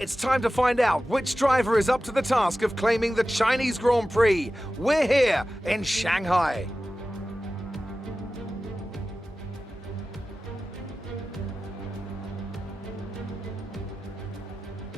It's time to find out which driver is up to the task of claiming the Chinese Grand Prix. We're here in Shanghai.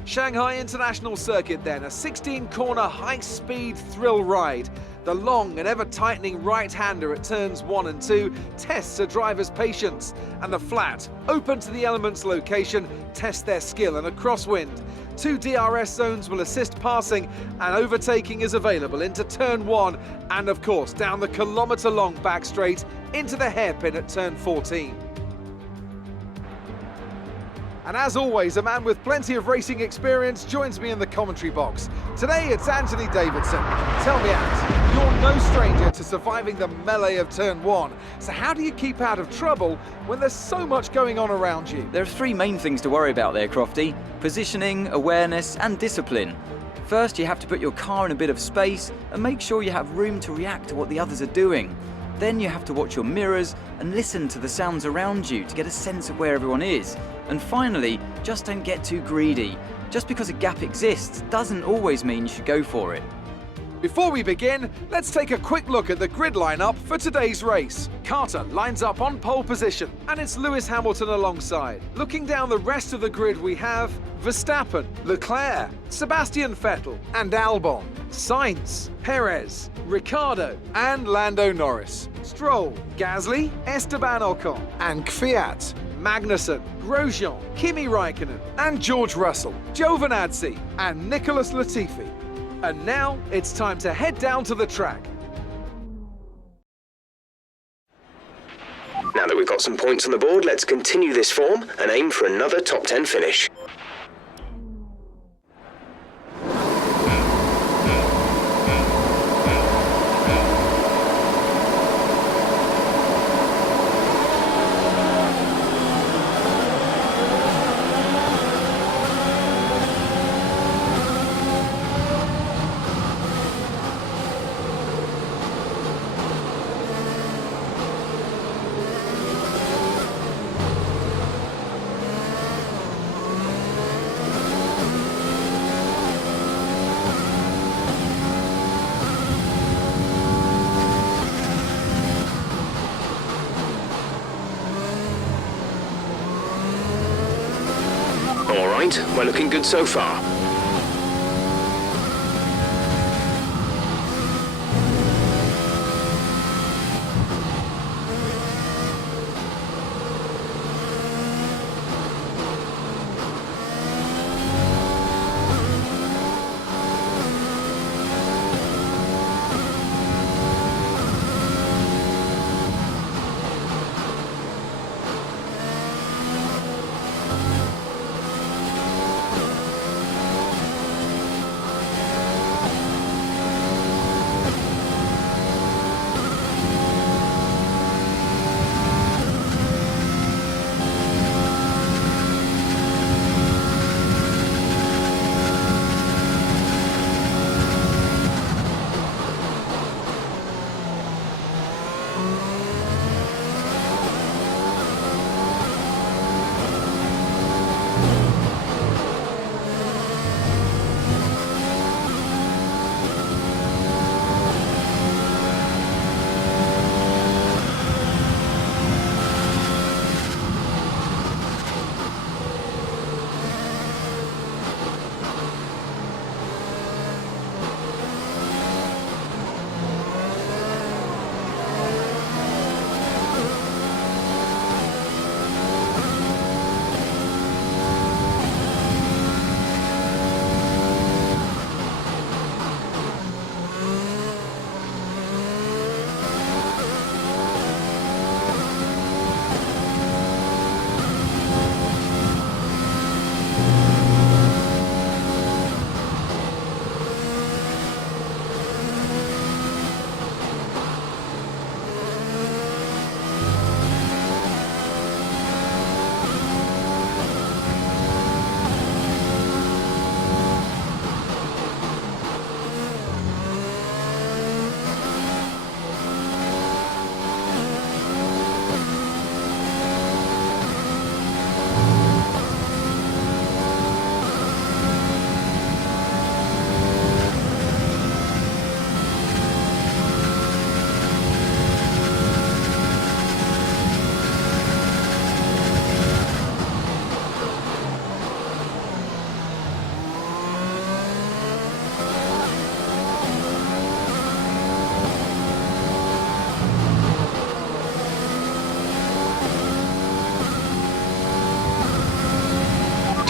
Shanghai International Circuit then, a 16-corner high-speed thrill ride. The long and ever-tightening right-hander at turns 1 and 2 tests a driver's patience, and the flat, open to the elements location, tests their skill in a crosswind. 2 DRS zones will assist passing, and overtaking is available into turn 1, and of course down the kilometre-long back straight into the hairpin at turn 14. And as always, a man with plenty of racing experience joins me in the commentary box. Today it's Anthony Davidson. Tell me, Ant, you're no stranger to surviving the melee of turn 1. So how do you keep out of trouble when there's so much going on around you? There are 3 main things to worry about there, Crofty: positioning, awareness and discipline. First, you have to put your car in a bit of space and make sure you have room to react to what the others are doing. Then you have to watch your mirrors and listen to the sounds around you to get a sense of where everyone is. And finally, just don't get too greedy. Just because a gap exists doesn't always mean you should go for it. Before we begin, let's take a quick look at the grid lineup for today's race. Carter lines up on pole position, and it's Lewis Hamilton alongside. Looking down the rest of the grid, we have Verstappen, Leclerc, Sebastian Vettel, and Albon, Sainz, Perez, Ricciardo, and Lando Norris. Stroll, Gasly, Esteban Ocon, and Kvyat, Magnussen, Grosjean, Kimi Raikkonen, and George Russell, Giovinazzi, and Nicholas Latifi. And now it's time to head down to the track. Now that we've got some points on the board, let's continue this form and aim for another top 10 finish. We're looking good so far.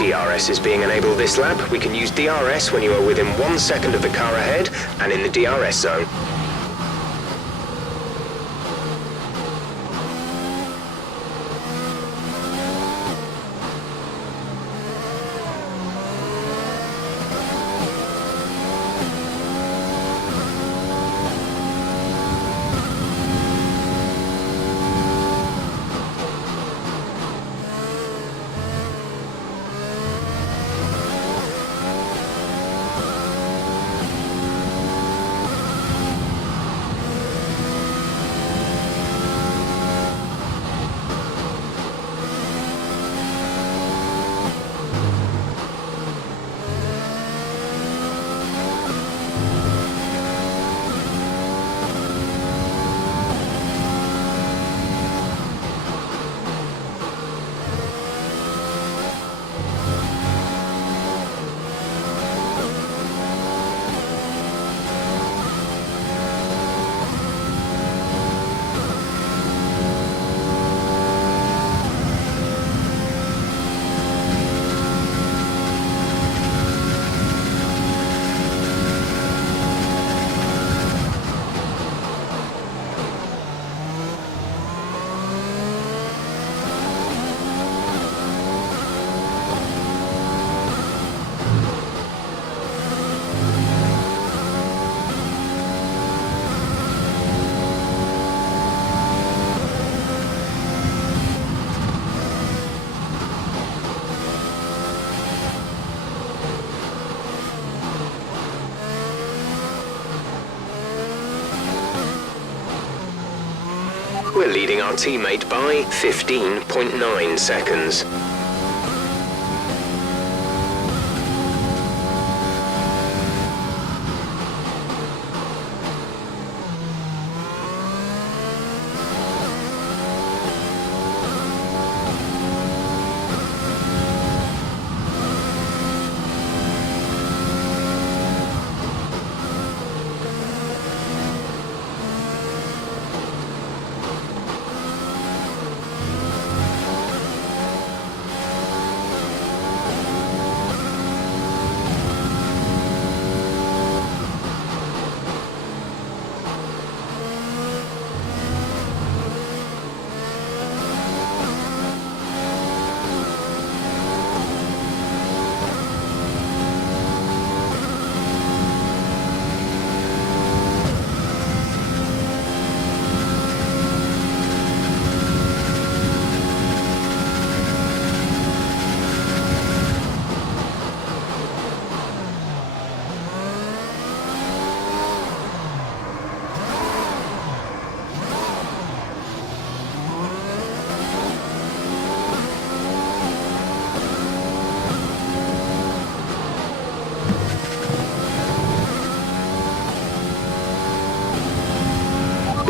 DRS is being enabled this lap. We can use DRS when you are within 1 second of the car ahead and in the DRS zone. We're leading our teammate by 15.9 seconds.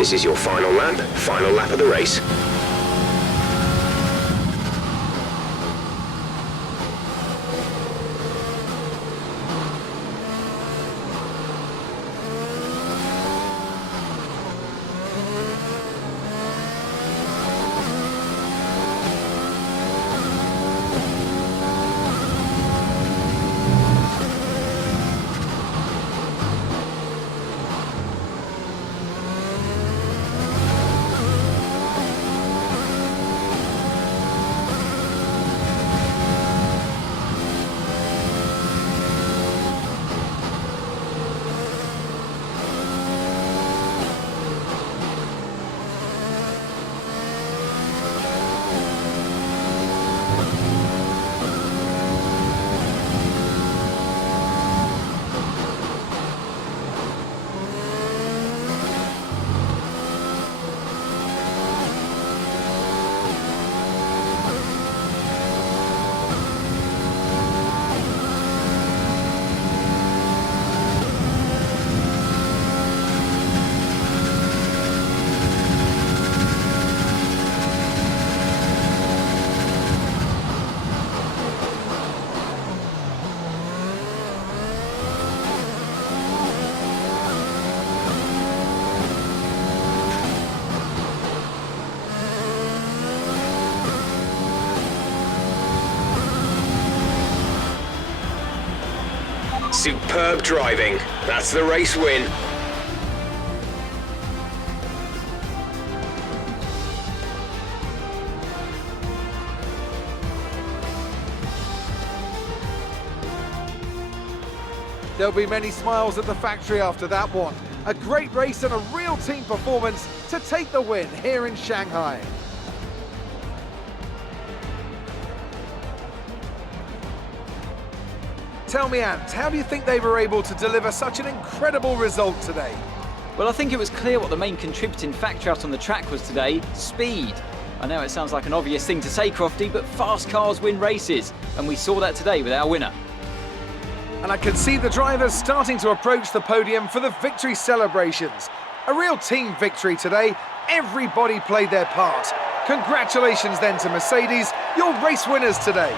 This is your final lap of the race. Superb driving. That's the race win. There'll be many smiles at the factory after that one. A great race and a real team performance to take the win here in Shanghai. Tell me, Ant, how do you think they were able to deliver such an incredible result today? Well, I think it was clear what the main contributing factor out on the track was today: speed. I know it sounds like an obvious thing to say, Crofty, but fast cars win races, and we saw that today with our winner. And I can see the drivers starting to approach the podium for the victory celebrations. A real team victory today. Everybody played their part. Congratulations then to Mercedes, your race winners today.